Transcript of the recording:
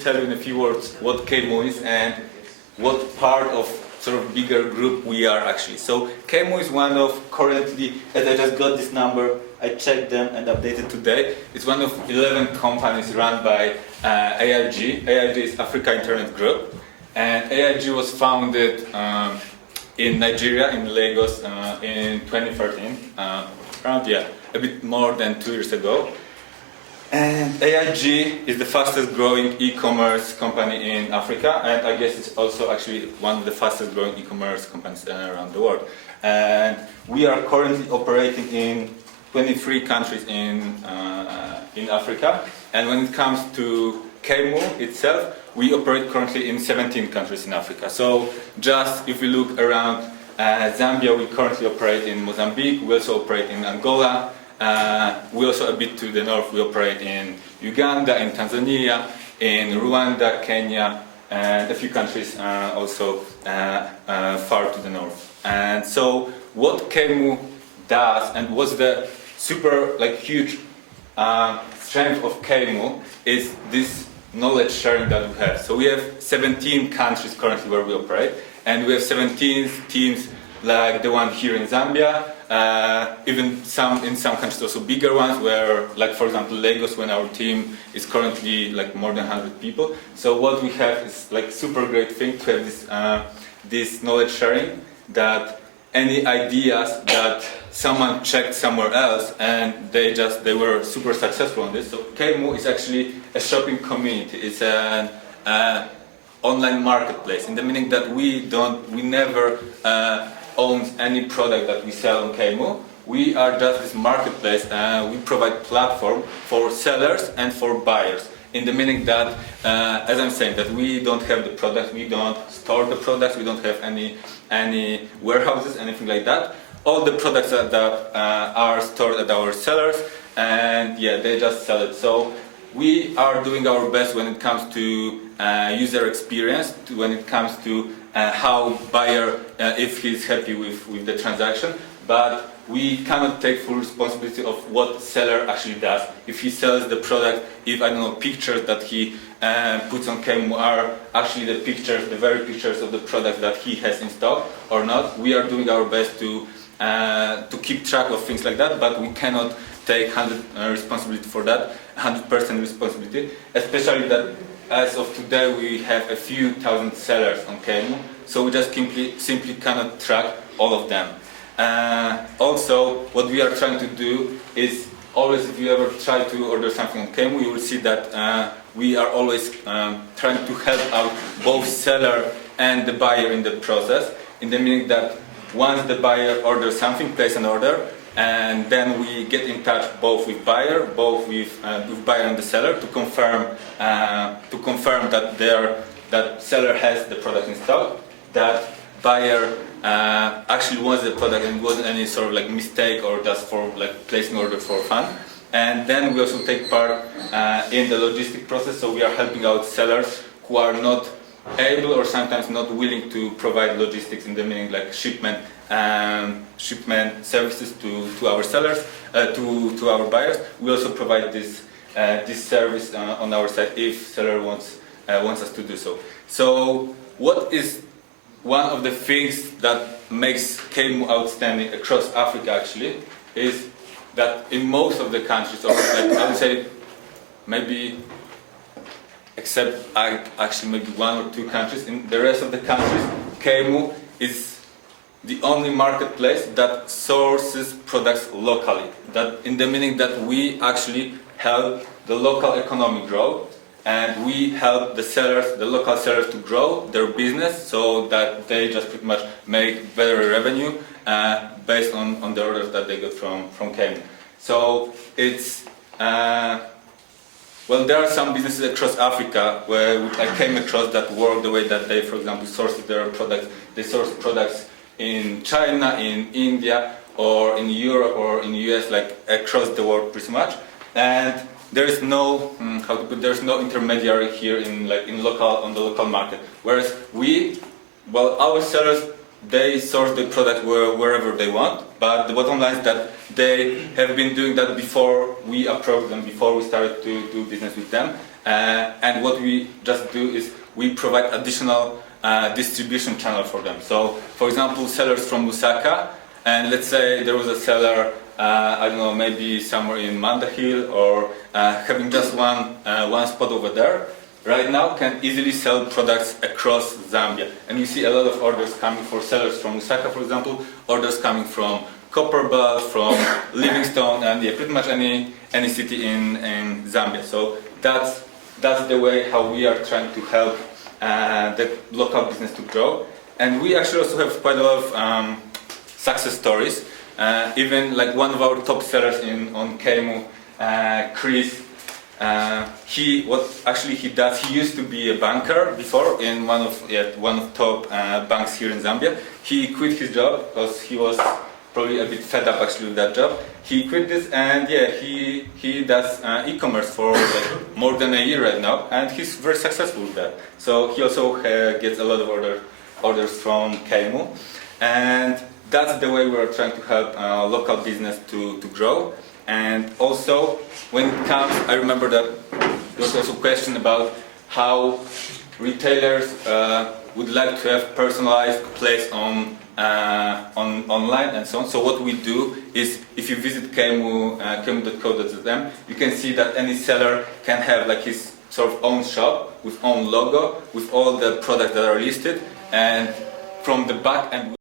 tell you in a few words what Kaymu is and what part of sort of bigger group we are actually. So Kaymu is one of currently, as I just got this number, I checked them and updated today. It's one of 11 companies run by AIG. AIG is Africa Internet Group, and AIG was founded in Nigeria, in Lagos, in 2013, around a bit more than 2 years ago. And AIG is the fastest growing e-commerce company in Africa, and I guess it's also actually one of the fastest growing e-commerce companies around the world. And we are currently operating in 23 countries in Africa. And when it comes to Kaymu itself, we operate currently in 17 countries in Africa. So just if we look around Zambia, we currently operate in Mozambique, we also operate in Angola. We also, a bit to the north, we operate in Uganda, in Tanzania, in Rwanda, Kenya, and a few countries also far to the north. And so what Kaymu does, and what's the super huge strength of Kaymu, is this knowledge sharing that we have. So we have 17 countries currently where we operate, and we have 17 teams like the one here in Zambia, even in some countries also bigger ones, where, like for example Lagos, when our team is currently more than 100 people. So what we have is super great thing to have this knowledge sharing, that any ideas that someone checked somewhere else and they were super successful on this. So Kaymu is actually a shopping community. It's an online marketplace, in the meaning that we never owns any product that we sell on Kaymu. We are just this marketplace, and we provide platform for sellers and for buyers, in the meaning that, as I'm saying, that we don't have the product, we don't store the products, we don't have any warehouses, anything like that. All the products that are stored at our sellers, and they just sell it. So we are doing our best when it comes to user experience, when it comes to how buyer, if he's happy with the transaction, but we cannot take full responsibility of what seller actually does. If he sells the product, if, I don't know, pictures that he puts on Kaymu are actually the very pictures of the product that he has installed or not. We are doing our best to keep track of things like that, but we cannot take 100% responsibility for that, 100% responsibility, especially that as of today we have a few thousand sellers on Kaymu, so we just simply cannot track all of them. Also, what we are trying to do is always, if you ever try to order something on Kaymu, you will see that we are always trying to help out both seller and the buyer in the process, in the meaning that once the buyer orders something, place an order, and then we get in touch both with buyer and the seller to confirm that seller has the product installed, that buyer actually wants the product and it wasn't any sort of mistake or just for placing order for fun. And then we also take part in the logistic process, so we are helping out sellers who are not able or sometimes not willing to provide logistics, in the meaning shipment services to our sellers, to our buyers. We also provide this service on our side if seller wants us to do so. So what is one of the things that makes Kaymu outstanding across Africa actually is that in most of the countries, or I would say maybe except actually maybe 1 or 2 countries, in the rest of the countries, Kaymu is the only marketplace that sources products locally. That, in the meaning that we actually help the local economy grow, and we help the local sellers to grow their business, so that they just pretty much make better revenue based on the orders that they get from Kaymu. So it's well, there are some businesses across Africa which I came across that work the way that they, for example, source their products. They source products in China, in India, or in Europe, or in the US, across the world pretty much. And there is no there's no intermediary here on the local market. Whereas our sellers, they source the product wherever they want, but the bottom line is that they have been doing that before we approached them, before we started to do business with them. and what we just do is we provide additional distribution channel for them. So, for example, sellers from Lusaka, and let's say there was a seller, I don't know, maybe somewhere in Mandahil, or having just one spot over there, right now can easily sell products across Zambia. And you see a lot of orders coming for sellers from Lusaka, for example, orders coming from Copperbelt, from Livingstone, and yeah, pretty much any city in Zambia. So that's the way how we are trying to help the local business to grow. And we actually also have quite a lot of success stories. Even like one of our top sellers on Kaymu, Chris, he does, he used to be a banker before in one of top banks here in Zambia. He quit his job because he was probably a bit fed up actually with that job. He quit this, and yeah, he does e-commerce for like more than a year right now, and he's very successful with that. So he also gets a lot of orders from Kaymu, and that's the way we are trying to help local business to grow. And also, when it comes, I remember that there was also a question about how retailers would like to have personalized place online and so on. So what we do is, if you visit kaymu.co.zm, you can see that any seller can have like his sort of own shop with own logo, with all the products that are listed, and from the back end